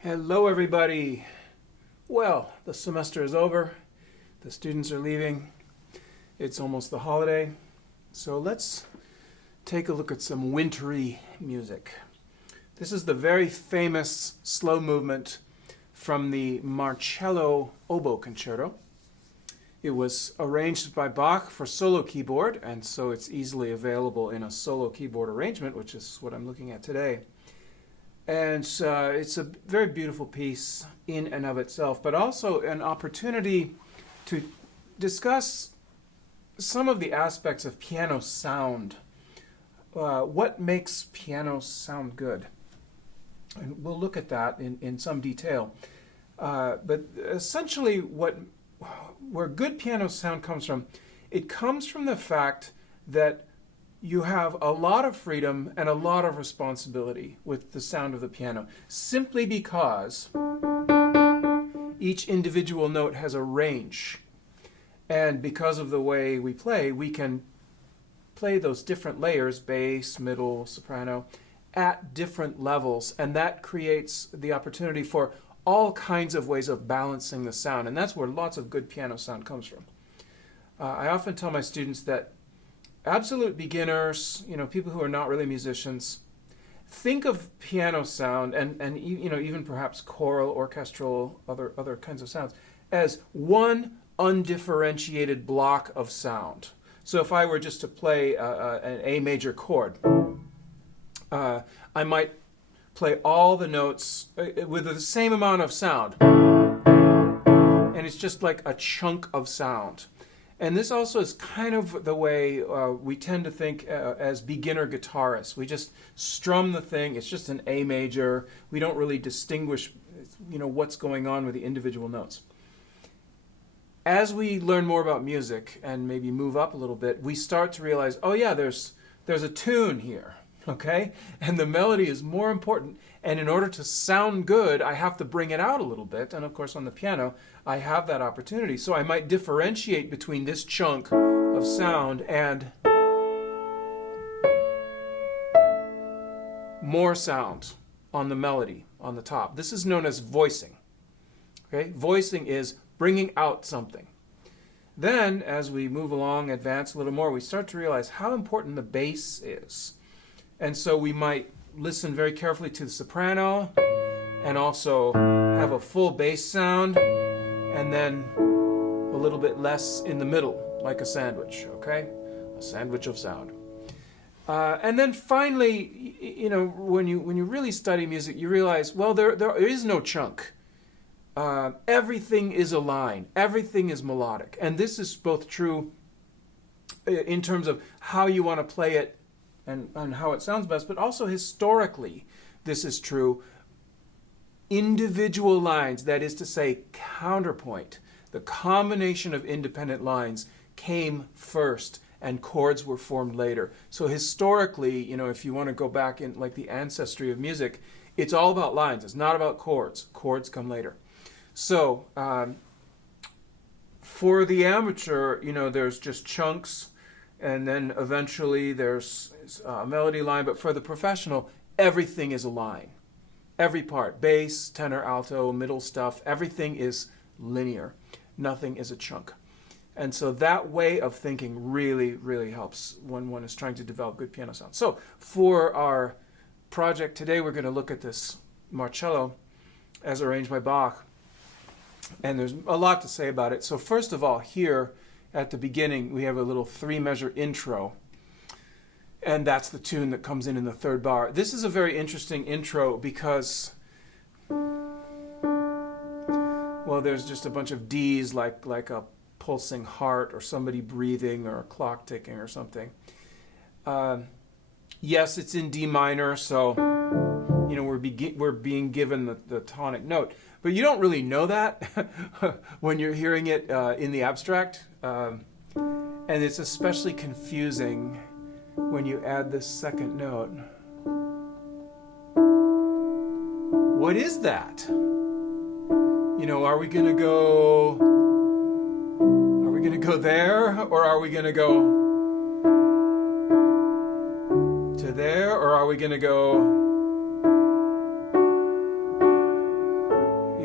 Hello everybody. Well, the semester is over. The students are leaving. It's almost the holiday. So let's take a look at some wintry music. This is the very famous slow movement from the Marcello Oboe Concerto. It was arranged by Bach for solo keyboard, and so it's easily available in a solo keyboard arrangement, which is what I'm looking at today. And it's a very beautiful piece in and of itself, but also an opportunity to discuss some of the aspects of piano sound. What makes piano sound good? And we'll look at that in some detail. But essentially where good piano sound comes from, it comes from the fact that you have a lot of freedom and a lot of responsibility with the sound of the piano, simply because each individual note has a range. And because of the way we play, we can play those different layers, bass, middle, soprano, at different levels. And that creates the opportunity for all kinds of ways of balancing the sound. And that's where lots of good piano sound comes from. I often tell my students that absolute beginners, people who are not really musicians, think of piano sound and even perhaps choral, orchestral, other kinds of sounds as one undifferentiated block of sound. So if I were just to play an A major chord, I might play all the notes with the same amount of sound, and it's just like a chunk of sound. And this also is kind of the way we tend to think as beginner guitarists. We just strum the thing. It's just an A major. We don't really distinguish, what's going on with the individual notes. As we learn more about music and maybe move up a little bit, we start to realize, oh yeah, there's a tune here, okay? And the melody is more important. And in order to sound good, I have to bring it out a little bit. And of course, on the piano, I have that opportunity. So I might differentiate between this chunk of sound and more sound on the melody on the top. This is known as voicing. Okay? Voicing is bringing out something. Then, as we move along, advance a little more, we start to realize how important the bass is. And so we might listen very carefully to the soprano and also have a full bass sound and then a little bit less in the middle, like a sandwich, okay? A sandwich of sound. And then finally, when you really study music, you realize, well, there is no chunk. Everything is a line. Everything is melodic. And this is both true in terms of how you want to play it and how it sounds best, but also historically this is true. Individual lines, that is to say counterpoint, the combination of independent lines came first and chords were formed later. So historically, if you want to go back in like the ancestry of music, it's all about lines. It's not about chords. Chords come later. So for the amateur, there's just chunks, and then eventually there's a melody line. But for the professional, everything is a line. Every part, bass, tenor, alto, middle stuff, everything is linear. Nothing is a chunk. And so that way of thinking really, really helps when one is trying to develop good piano sound. So for our project today, we're going to look at this Marcello as arranged by Bach. And there's a lot to say about it. So first of all, here at the beginning, we have a little 3-measure intro. And that's the tune that comes in the third bar. This is a very interesting intro because, well, there's just a bunch of Ds like a pulsing heart or somebody breathing or a clock ticking or something. Yes, it's in D minor, so we're being given the tonic note. But you don't really know that when you're hearing it in the abstract. And it's especially confusing when you add this second note. What is that? Are we going to go there, or are we going to go to there, or are we going to go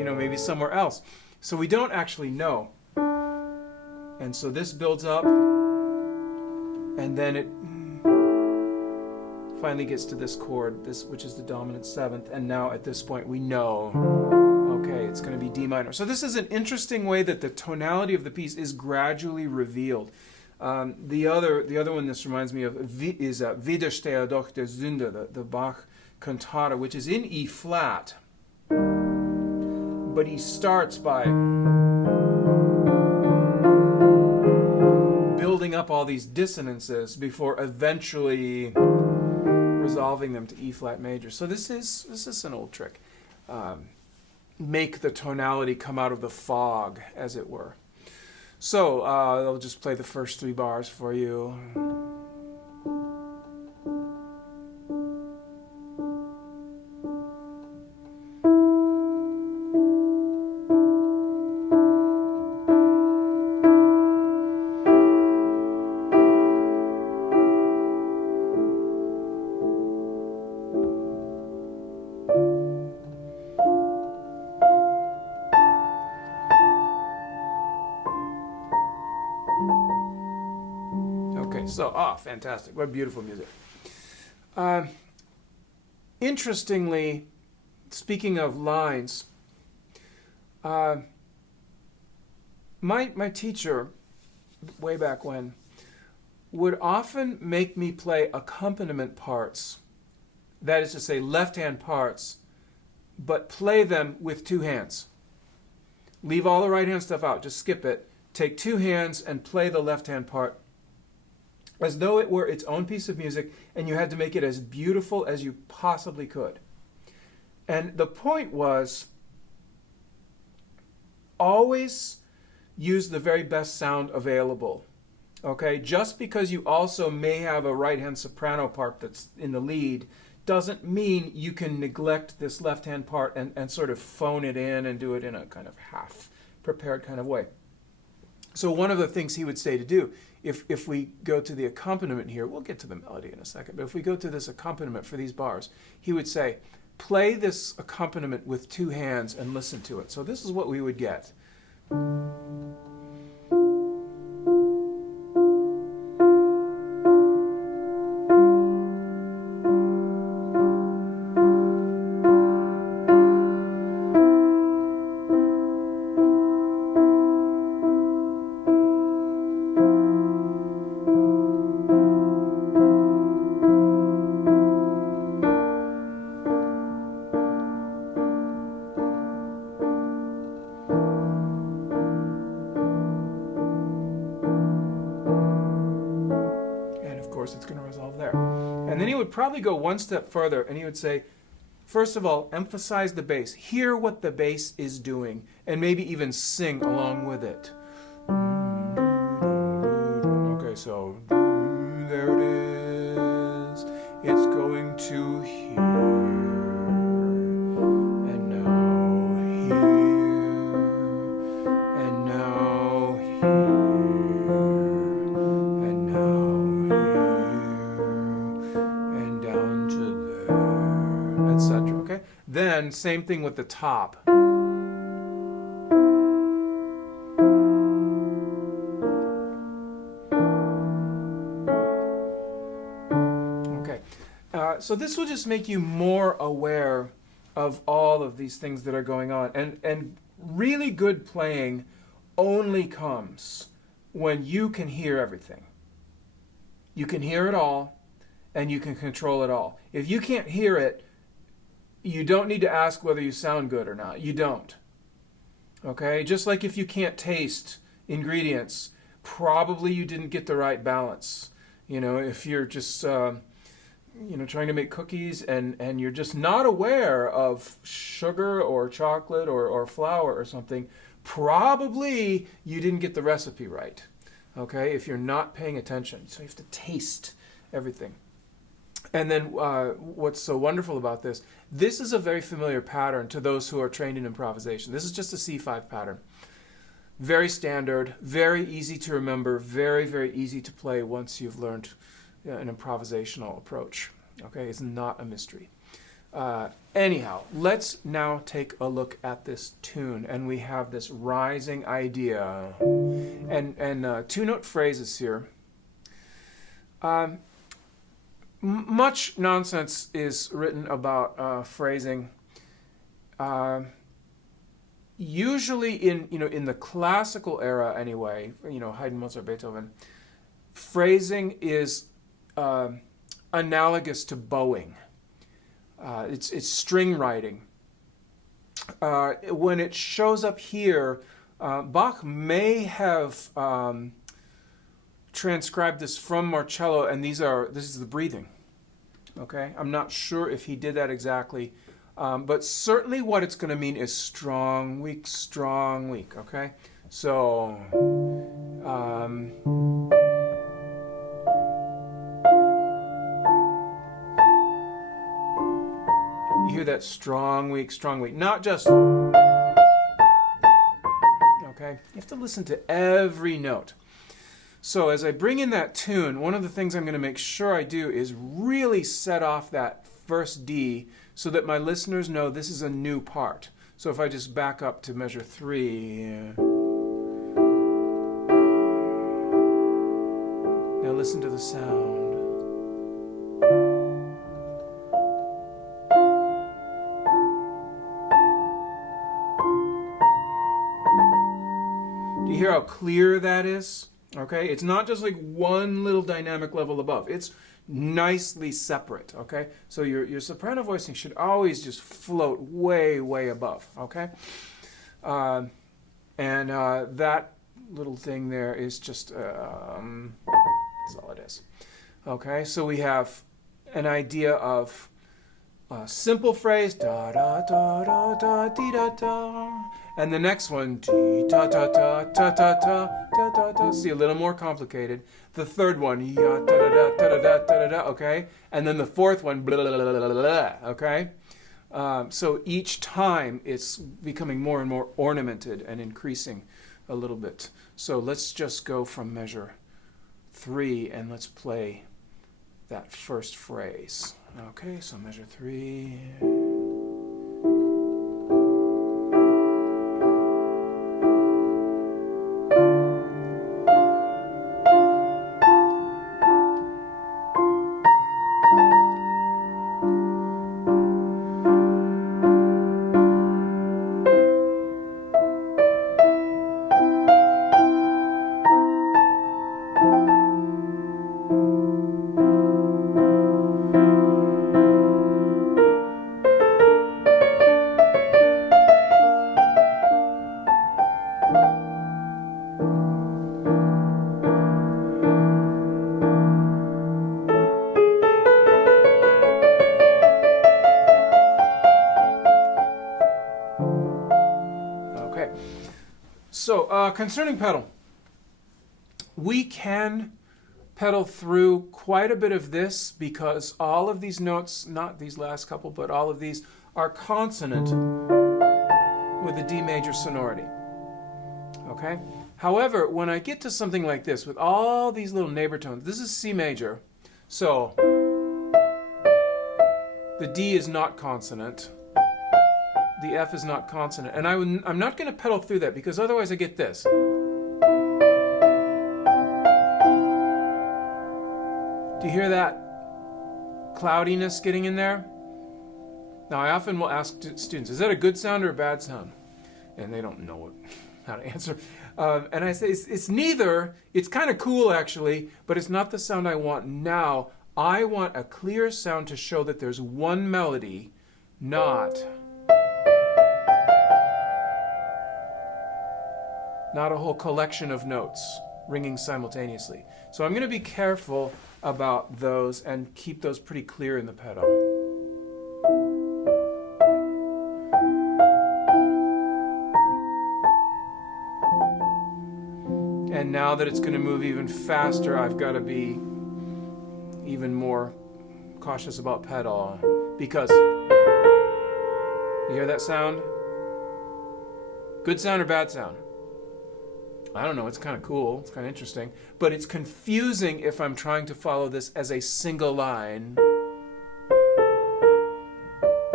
maybe somewhere else. So we don't actually know. And so this builds up, and then it finally gets to this chord, which is the dominant seventh, and now at this point we know, okay, it's going to be D minor. So this is an interesting way that the tonality of the piece is gradually revealed. The other one this reminds me of is Widersteher doch der Sünde, the Bach cantata, which is in E flat, but he starts by building up all these dissonances before eventually resolving them to E flat major. So this is an old trick. Make the tonality come out of the fog, as it were. So I'll just play the first 3 bars for you. So, fantastic. What beautiful music. Interestingly, speaking of lines, my teacher, way back when, would often make me play accompaniment parts, that is to say, left-hand parts, but play them with 2 hands. Leave all the right-hand stuff out, just skip it. Take 2 hands and play the left-hand part as though it were its own piece of music, and you had to make it as beautiful as you possibly could. And the point was, always use the very best sound available. Okay? Just because you also may have a right-hand soprano part that's in the lead doesn't mean you can neglect this left-hand part and sort of phone it in and do it in a kind of half-prepared kind of way. So one of the things he would say to do, if we go to the accompaniment here, we'll get to the melody in a second, but if we go to this accompaniment for these bars, he would say, play this accompaniment with 2 hands and listen to it. So this is what we would get. It's going to resolve there. And then he would probably go one step further and he would say, first of all, emphasize the bass. Hear what the bass is doing and maybe even sing along with it. Okay, so there it is. It's going to here. And now here. And now here. Then, same thing with the top. Okay, so this will just make you more aware of all of these things that are going on. And really good playing only comes when you can hear everything. You can hear it all, and you can control it all. If you can't hear it, you don't need to ask whether you sound good or not. You don't. Okay? Just like if you can't taste ingredients, probably you didn't get the right balance. If you're just, trying to make cookies and you're just not aware of sugar or chocolate or flour or something, probably you didn't get the recipe right. Okay? If you're not paying attention. So you have to taste everything. And then what's so wonderful about this is a very familiar pattern to those who are trained in improvisation. This is just a C5 pattern. Very standard, very easy to remember, very, very easy to play once you've learned an improvisational approach. Okay, it's not a mystery. Anyhow, let's now take a look at this tune, and we have this rising idea and two-note phrases here. Much nonsense is written about phrasing. Usually in the classical era anyway, Haydn, Mozart, Beethoven, phrasing is analogous to bowing. It's string writing. When it shows up here, Bach may have transcribed this from Marcello, and this is the breathing. Okay, I'm not sure if he did that exactly, but certainly what it's going to mean is strong, weak, strong, weak. Okay, so. You hear that strong, weak, not just, okay? You have to listen to every note. So as I bring in that tune, one of the things I'm going to make sure I do is really set off that first D so that my listeners know this is a new part. So if I just back up to measure 3. Now listen to the sound. Hear how clear that is? Okay, it's not just like one little dynamic level above. It's nicely separate. Okay, so your soprano voicing should always just float way, way above. Okay, and that little thing there is just that's all it is. Okay, so we have an idea of a simple phrase, da da da da da dee da da. And the next one, dee ta ta ta ta ta ta ta ta ta. See, a little more complicated. The third one, ya ta da da ta da da ta da da. Okay, and then the fourth one, blah blah blah blah blah. Okay, so each time it's becoming more and more ornamented and increasing a little bit. So let's just go from measure 3 and let's play that first phrase. Okay, so measure 3. So, concerning pedal, we can pedal through quite a bit of this because all of these notes, not these last couple, but all of these are consonant with a D major sonority. Okay? However, when I get to something like this with all these little neighbor tones, this is C major, so the D is not consonant. The F is not consonant. And I'm not going to pedal through that because otherwise I get this. Do you hear that cloudiness getting in there? Now I often will ask students, is that a good sound or a bad sound? And they don't know how to answer. And I say, it's neither. It's kind of cool actually, but it's not the sound I want now. I want a clear sound to show that there's one melody, not a whole collection of notes ringing simultaneously. So I'm going to be careful about those and keep those pretty clear in the pedal. And now that it's going to move even faster, I've got to be even more cautious about pedal because you hear that sound? Good sound or bad sound? I don't know, it's kind of cool, it's kind of interesting, but it's confusing if I'm trying to follow this as a single line.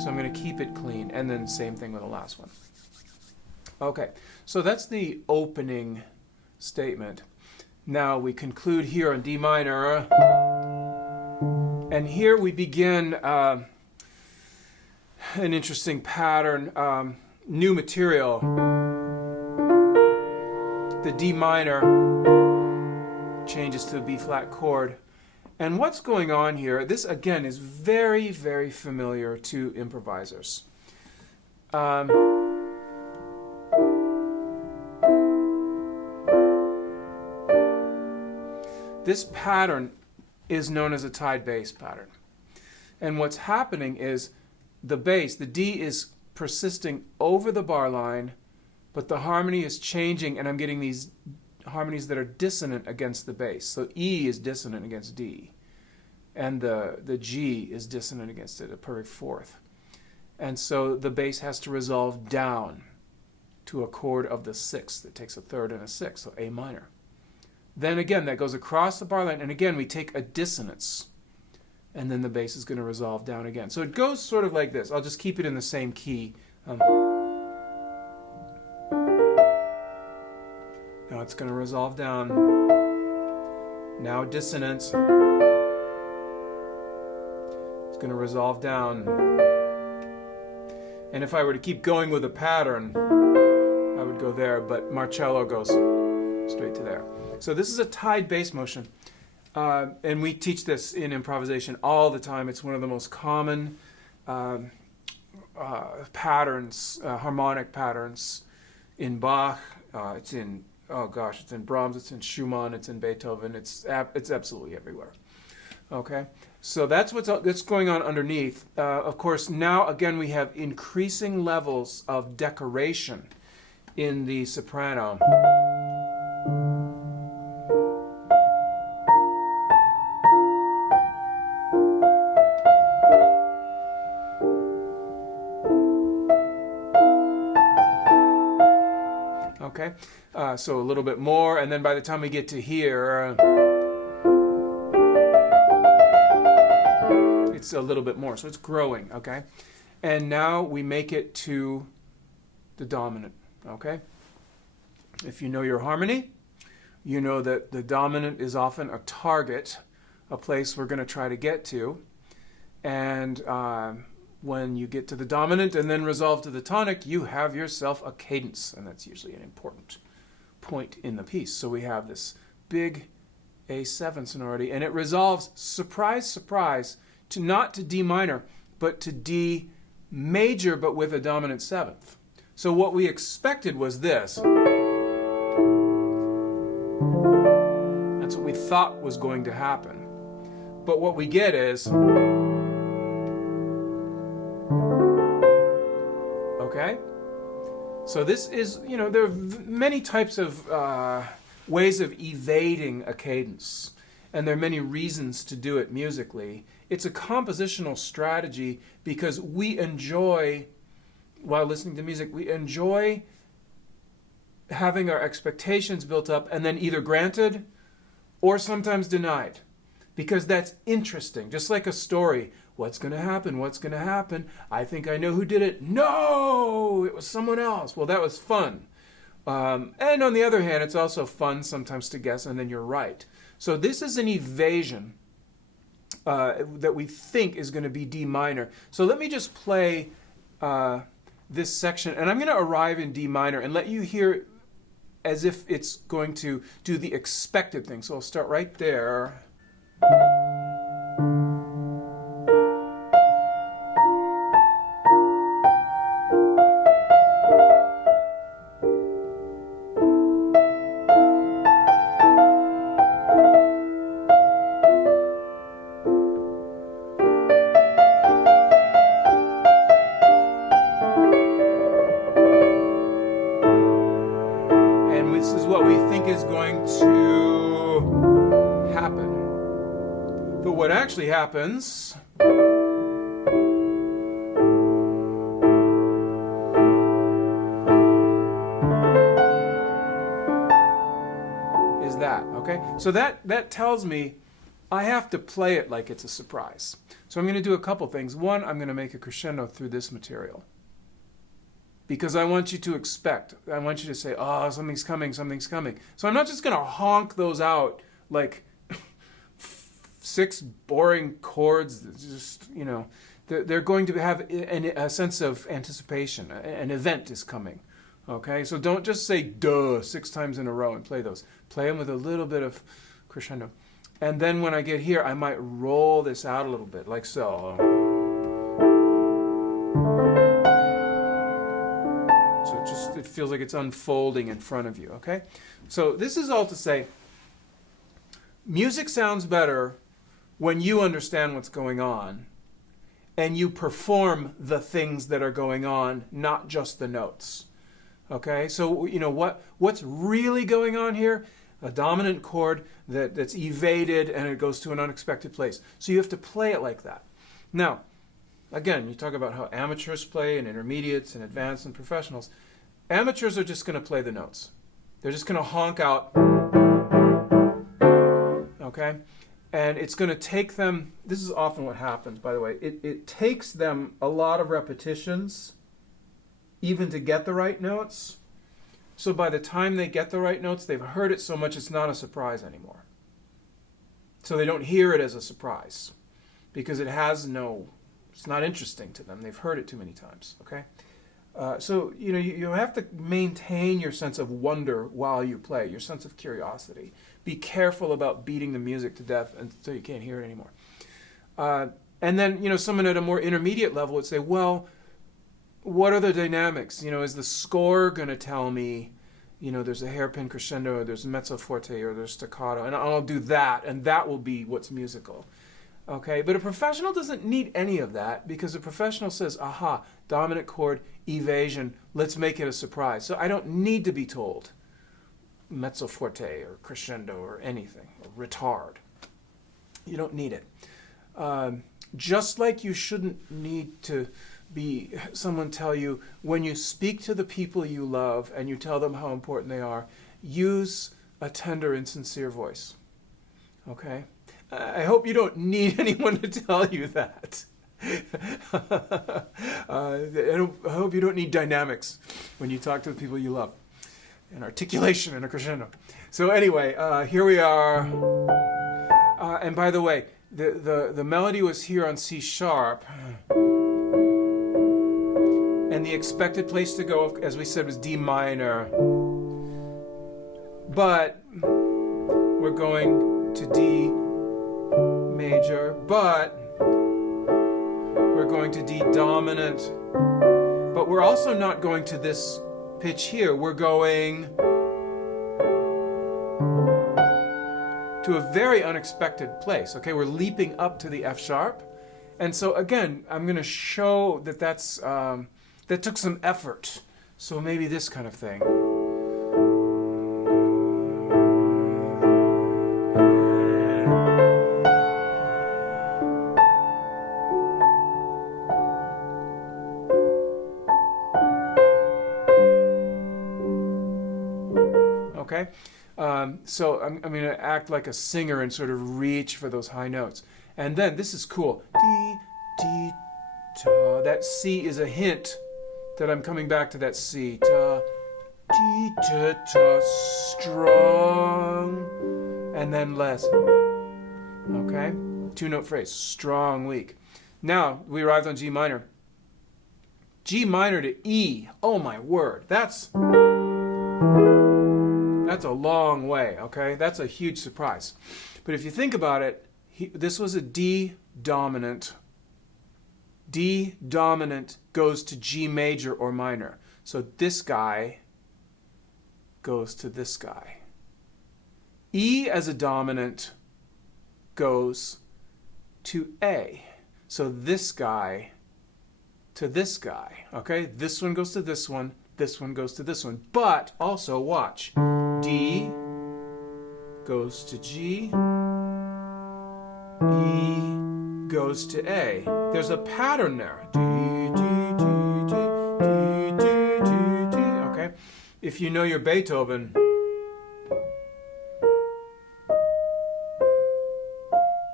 so I'm going to keep it clean, and then same thing with the last one. Okay, so that's the opening statement. Now we conclude here on D minor, and here we begin an interesting pattern, new material. The D minor changes to a B flat chord. And what's going on here, this again is very, very familiar to improvisers. This pattern is known as a tied bass pattern. And what's happening is the bass, the D is persisting over the bar line, but the harmony is changing, and I'm getting these harmonies that are dissonant against the bass. So E is dissonant against D, and the G is dissonant against it, a perfect fourth. And so the bass has to resolve down to a chord of the sixth. It takes a third and a sixth, so A minor. Then again, that goes across the bar line, and again we take a dissonance, and then the bass is going to resolve down again. So it goes sort of like this. I'll just keep it in the same key. Now it's going to resolve down. Now dissonance. It's going to resolve down. And if I were to keep going with a pattern, I would go there, but Marcello goes straight to there. So this is a tied bass motion. And we teach this in improvisation all the time. It's one of the most common patterns, harmonic patterns in Bach. It's in, oh gosh, it's in Brahms, it's in Schumann, it's in Beethoven. It's absolutely everywhere. Okay, so that's what's going on underneath. Of course, now again we have increasing levels of decoration in the soprano. Okay, so a little bit more, and then by the time we get to here, it's a little bit more, so it's growing, okay? And now we make it to the dominant, okay? If you know your harmony, you know that the dominant is often a target, a place we're going to try to get to, and when you get to the dominant and then resolve to the tonic, you have yourself a cadence, and that's usually an important point in the piece. So we have this big A7 sonority, and it resolves, surprise, surprise, not to D minor, but to D major, but with a dominant seventh. So what we expected was this. That's what we thought was going to happen. But what we get is, okay? So this is, you know, there are many types of ways of evading a cadence, and there are many reasons to do it musically. It's a compositional strategy because we enjoy, while listening to music, we enjoy having our expectations built up and then either granted or sometimes denied, because that's interesting, just like a story. What's going to happen? What's going to happen? I think I know who did it. No, it was someone else. Well, that was fun. And on the other hand, it's also fun sometimes to guess, and then you're right. So this is an evasion that we think is going to be D minor. So let me just play this section, and I'm going to arrive in D minor and let you hear as if it's going to do the expected thing. So I'll start right there. This is what we think is going to happen. But what actually happens is that, okay? So that tells me I have to play it like it's a surprise. So I'm going to do a couple things. One, I'm going to make a crescendo through this material. Because I want you to expect. I want you to say, oh, something's coming, something's coming. So I'm not just going to honk those out like 6 boring chords. Just, you know, they're going to have a sense of anticipation. An event is coming. Okay? So don't just say, duh, 6 times in a row and play those. Play them with a little bit of crescendo. And then when I get here, I might roll this out a little bit, like so. So it feels like it's unfolding in front of you, okay? So this is all to say, music sounds better when you understand what's going on and you perform the things that are going on, not just the notes, okay? So, you know, what's really going on here? A dominant chord that's evaded and it goes to an unexpected place. So you have to play it like that. Now, again, you talk about how amateurs play and intermediates and advanced and professionals. Amateurs are just going to play the notes. They're just going to honk out, okay? And it's going to take them, this is often what happens, by the way, it takes them a lot of repetitions even to get the right notes. So by the time they get the right notes, they've heard it so much it's not a surprise anymore. So they don't hear it as a surprise because it's not interesting to them. They've heard it too many times, okay? So, you know, you have to maintain your sense of wonder while you play, your sense of curiosity. Be careful about beating the music to death until you can't hear it anymore. And then, you know, someone at a more intermediate level would say, well, what are the dynamics? You know, is the score going to tell me, you know, there's a hairpin crescendo, or there's mezzo forte, or there's staccato, and I'll do that, and that will be what's musical. Okay, but a professional doesn't need any of that because a professional says, aha, dominant chord, evasion, let's make it a surprise. So I don't need to be told mezzo forte or crescendo or anything, or retard. You don't need it. Just like you shouldn't need to be someone tell you when you speak to the people you love and you tell them how important they are, use a tender and sincere voice. Okay? I hope you don't need anyone to tell you that. I hope you don't need dynamics when you talk to the people you love. And articulation and a crescendo. So anyway, here we are. And by the way, the melody was here on C sharp. And the expected place to go, as we said, was D minor. But we're going to D major, but we're going to D dominant. But we're also not going to this pitch here. We're going to a very unexpected place. Okay, we're leaping up to the F sharp. And so again, I'm going to show that that took some effort. So maybe this kind of thing. Okay? So I'm going to act like a singer and sort of reach for those high notes. And then, this is cool. D, D, ta. That C is a hint that I'm coming back to that C. Ta, D, ta, ta, strong, and then less. Okay? 2-note phrase. Strong, weak. Now, we arrived on G minor. G minor to E. Oh my word. That's a long way, okay? That's a huge surprise. But if you think about it, this was a D dominant. D dominant goes to G major or minor. So this guy goes to this guy. E as a dominant goes to A. So this guy to this guy, okay? This one goes to this one goes to this one. But also, watch. D goes to G. E goes to A. There's a pattern there. D, D, D, D, D, D, D, D. Okay? If you know your Beethoven,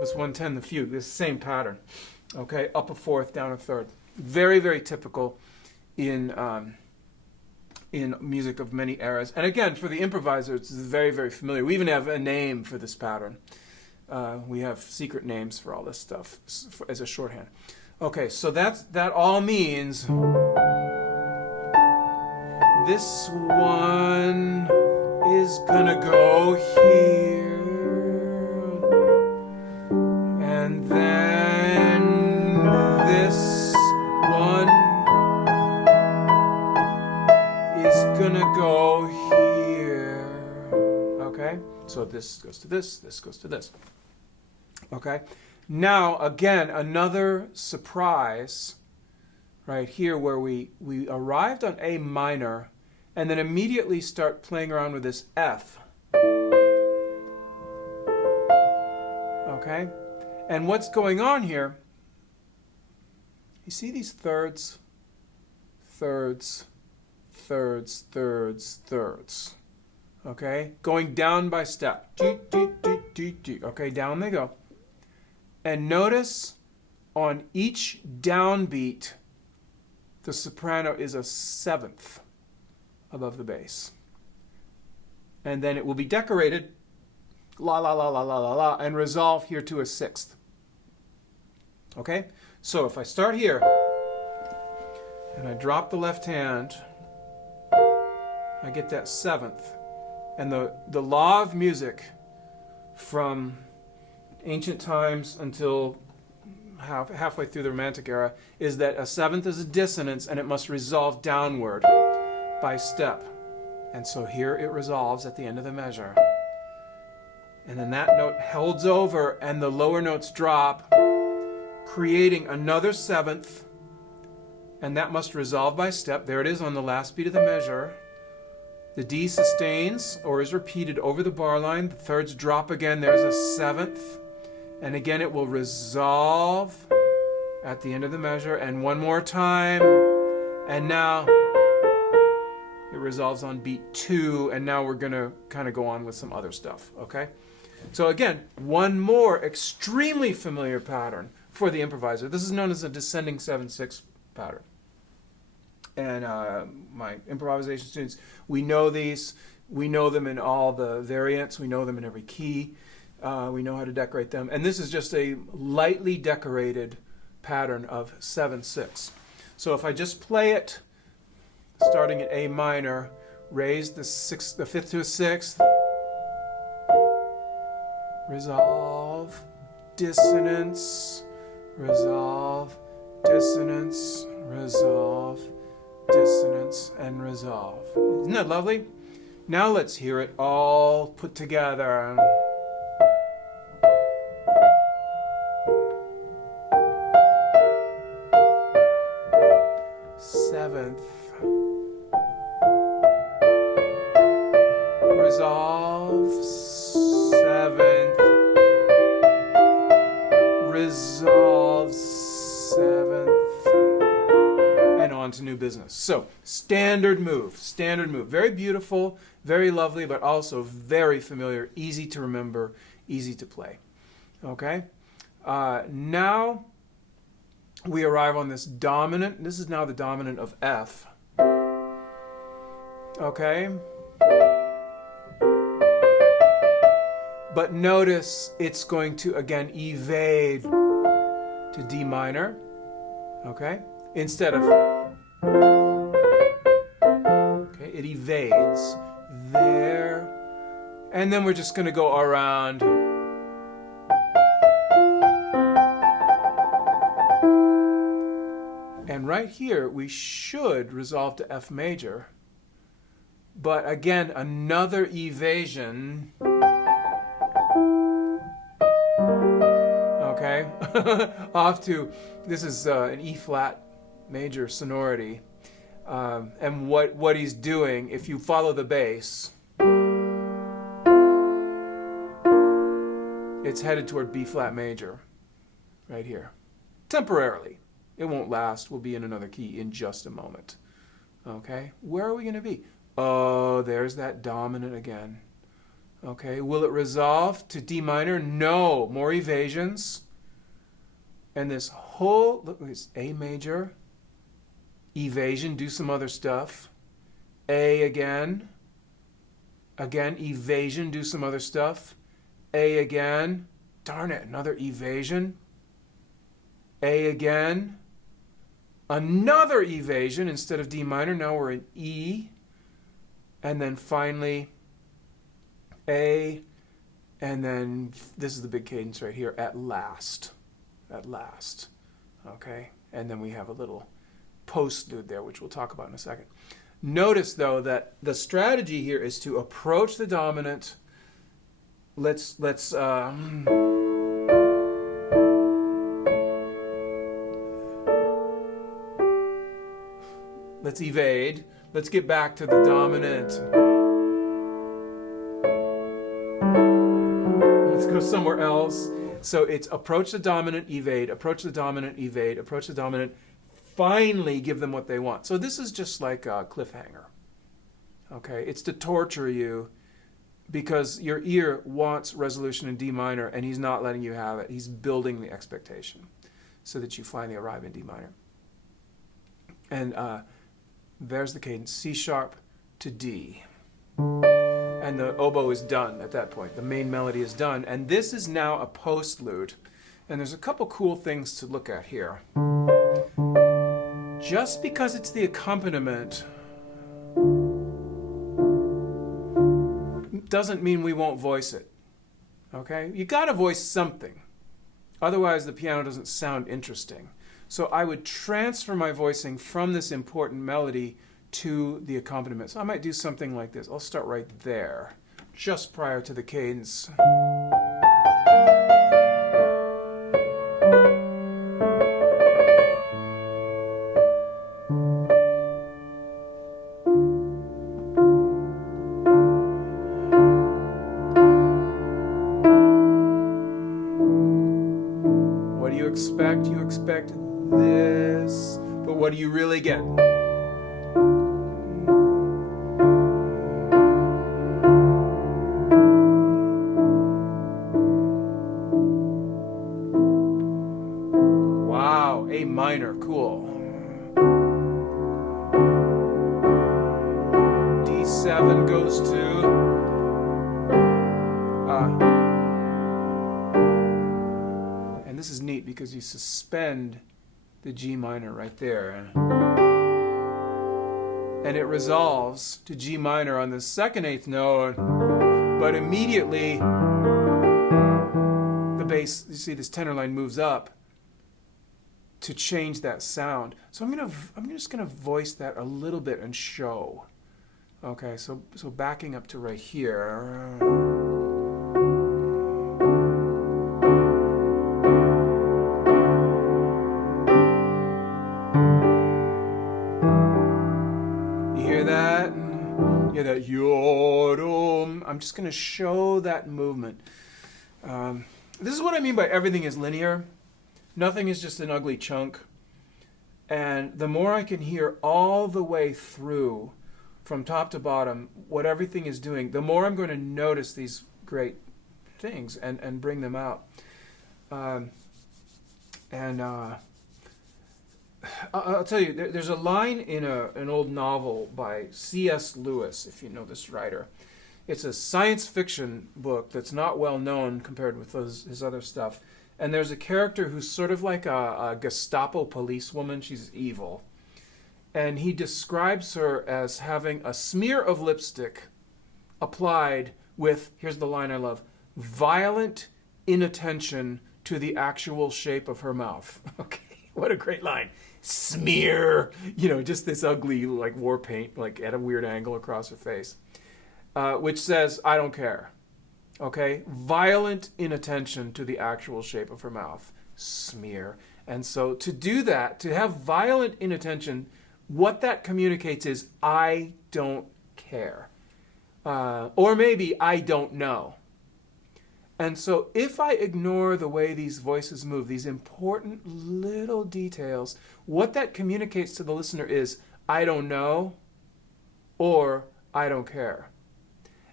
Opus 110, the fugue, this same pattern. Okay, up a fourth, down a third. Very, very typical in music of many eras. And again, for the improviser, it's very, very familiar. We even have a name for this pattern. We have secret names for all this stuff as a shorthand. Okay, so that all means this one is gonna go here, and then this one is gonna go here. Okay, so this goes to this goes to this. Okay, now again, another surprise right here where we arrived on A minor and then immediately start playing around with this F. Okay, and what's going on here, you see these thirds, thirds, thirds, thirds, thirds. Okay, going down by step. Okay, down they go. And notice on each downbeat, the soprano is a seventh above the bass. And then it will be decorated, la la la la la la la, and resolve here to a sixth. Okay? So if I start here, and I drop the left hand, I get that seventh. And the law of music from ancient times until halfway through the Romantic era is that a seventh is a dissonance and it must resolve downward by step. And so here it resolves at the end of the measure. And then that note holds over and the lower notes drop, creating another seventh, and that must resolve by step. There it is on the last beat of the measure. The D sustains or is repeated over the bar line. The thirds drop again. There's a seventh. And again, it will resolve at the end of the measure. And one more time. And now it resolves on beat 2. And now we're going to kind of go on with some other stuff. Okay? So again, one more extremely familiar pattern for the improviser. This is known as a descending 7/6 pattern. And my improvisation students, we know these. We know them in all the variants. We know them in every key. We know how to decorate them. And this is just a lightly decorated pattern of 7/6. So if I just play it, starting at A minor, raise the fifth to a sixth, resolve, dissonance, resolve, dissonance, resolve, dissonance, and resolve. Isn't that lovely? Now let's hear it all put together. Seventh, resolve, seventh, resolve, seventh, and on to new business. So, standard move, very beautiful, very lovely, but also very familiar, easy to remember, easy to play. Okay? Now we arrive on this dominant. This is now the dominant of F. Okay? But notice it's going to again evade to D minor. Okay? Instead of, okay, it evades there. And then we're just going to go around. And right here, we should resolve to F major. But again, another evasion. Okay? Off to, this is an E flat major sonority. And what he's doing, if you follow the bass, it's headed toward B flat major. Right here. Temporarily. It won't last. We'll be in another key in just a moment. Okay? Where are we going to be? Oh, there's that dominant again. Okay, will it resolve to D minor? No, more evasions. And this whole, look, it's A major, evasion, do some other stuff. A again, evasion, do some other stuff. A again, darn it, another evasion. A again, another evasion instead of D minor, now we're in E. And then finally, A, and then this is the big cadence right here, at last. At last. Okay? And then we have a little postlude there, which we'll talk about in a second. Notice, though, that the strategy here is to approach the dominant. Let's evade. Let's get back to the dominant. Let's go somewhere else. So it's approach the dominant, evade, approach the dominant, evade, approach the dominant, finally give them what they want. So this is just like a cliffhanger. Okay? It's to torture you because your ear wants resolution in D minor and he's not letting you have it. He's building the expectation so that you finally arrive in D minor. And there's the cadence, C sharp to D. And the oboe is done at that point. The main melody is done. And this is now a postlude. And there's a couple cool things to look at here. Just because it's the accompaniment doesn't mean we won't voice it. Okay? You gotta voice something. Otherwise the piano doesn't sound interesting. So I would transfer my voicing from this important melody to the accompaniment. So I might do something like this. I'll start right there, just prior to the cadence. What do you expect? You expect this, but what do you really get? Wow, A minor, cool. D7 goes to and this is neat because you suspend the G minor right there. And it resolves to G minor on the second eighth note, but immediately the bass, you see this tenor line moves up to change that sound. So I'm just gonna voice that a little bit and show. Okay, so backing up to right here. That yodum. I'm just going to show that movement. This is what I mean by everything is linear. Nothing is just an ugly chunk. And the more I can hear all the way through, from top to bottom, what everything is doing, the more I'm going to notice these great things and bring them out. I'll tell you, there's a line in an old novel by C.S. Lewis, if you know this writer. It's a science fiction book that's not well known compared with his other stuff. And there's a character who's sort of like a Gestapo policewoman. She's evil. And he describes her as having a smear of lipstick applied with, here's the line I love, violent inattention to the actual shape of her mouth. Okay, what a great line. Smear, just this ugly like war paint, like at a weird angle across her face, which says, I don't care. Okay, violent inattention to the actual shape of her mouth. Smear. And so to do that, to have violent inattention, what that communicates is, I don't care. Or maybe I don't know. And so if I ignore the way these voices move, these important little details, what that communicates to the listener is, I don't know, or I don't care.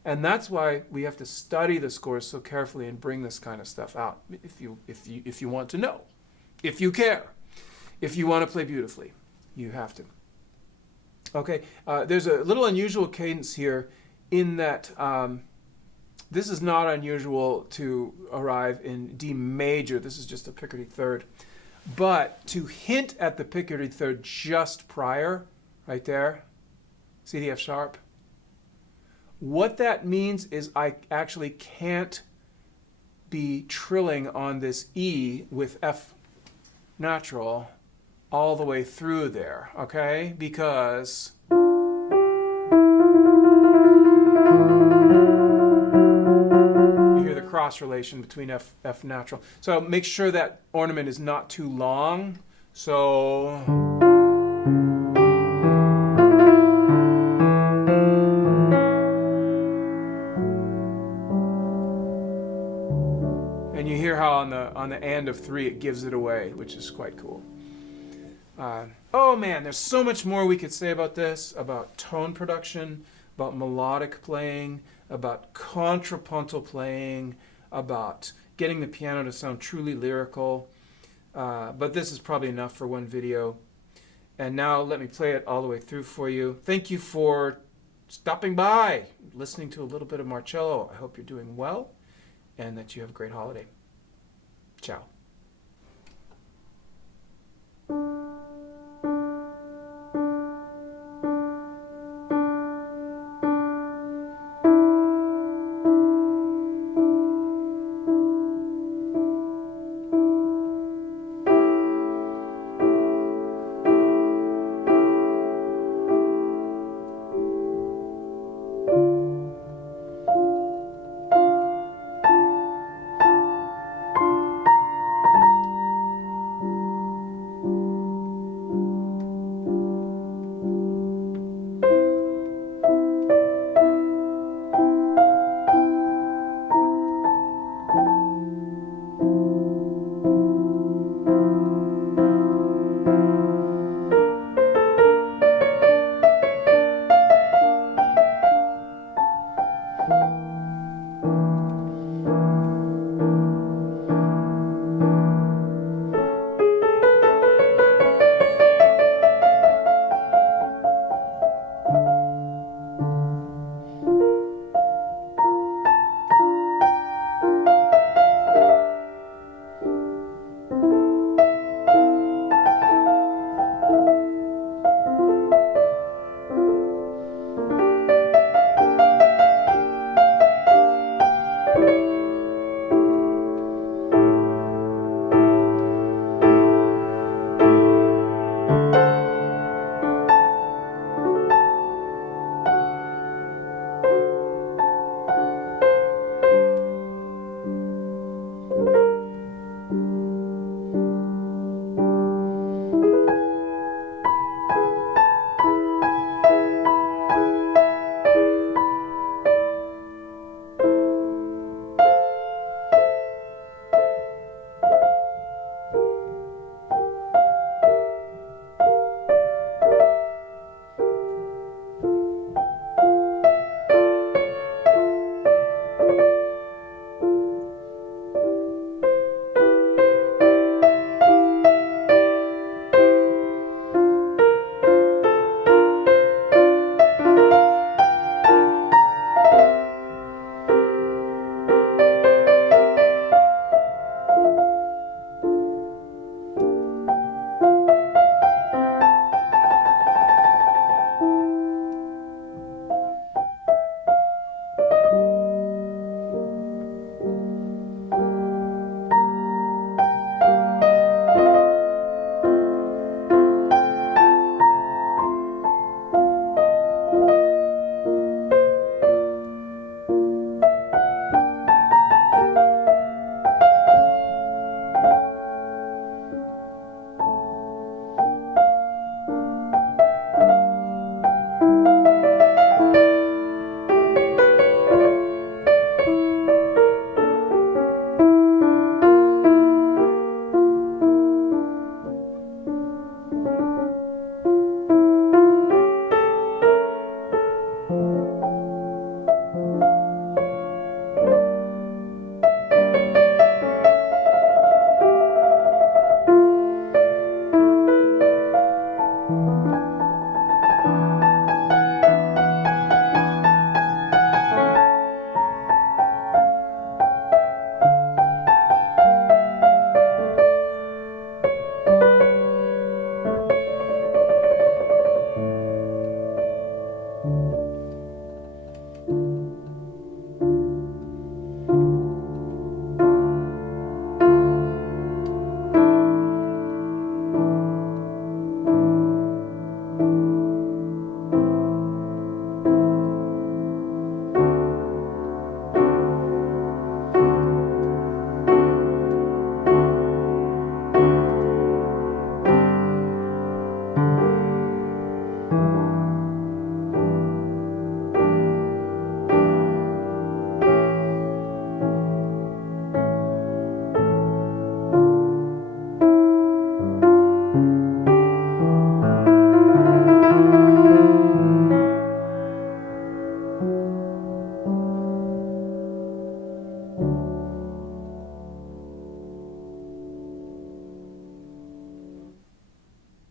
And that's why we have to study the scores so carefully and bring this kind of stuff out if you want to know, if you care, if you want to play beautifully, you have to. Okay, there's a little unusual cadence here in that this is not unusual to arrive in D major. This is just a Picardy third. But to hint at the Picardy third just prior, right there, see the F sharp? What that means is I actually can't be trilling on this E with F natural all the way through there, okay? Because you hear the cross relation between F natural. So make sure that ornament is not too long. So and you hear how on the and of 3 it gives it away, which is quite cool. Oh man, there's so much more we could say about this, about tone production, about melodic playing, about contrapuntal playing, about getting the piano to sound truly lyrical. But this is probably enough for one video. And now let me play it all the way through for you. Thank you for stopping by, listening to a little bit of Marcello. I hope you're doing well and that you have a great holiday. Ciao.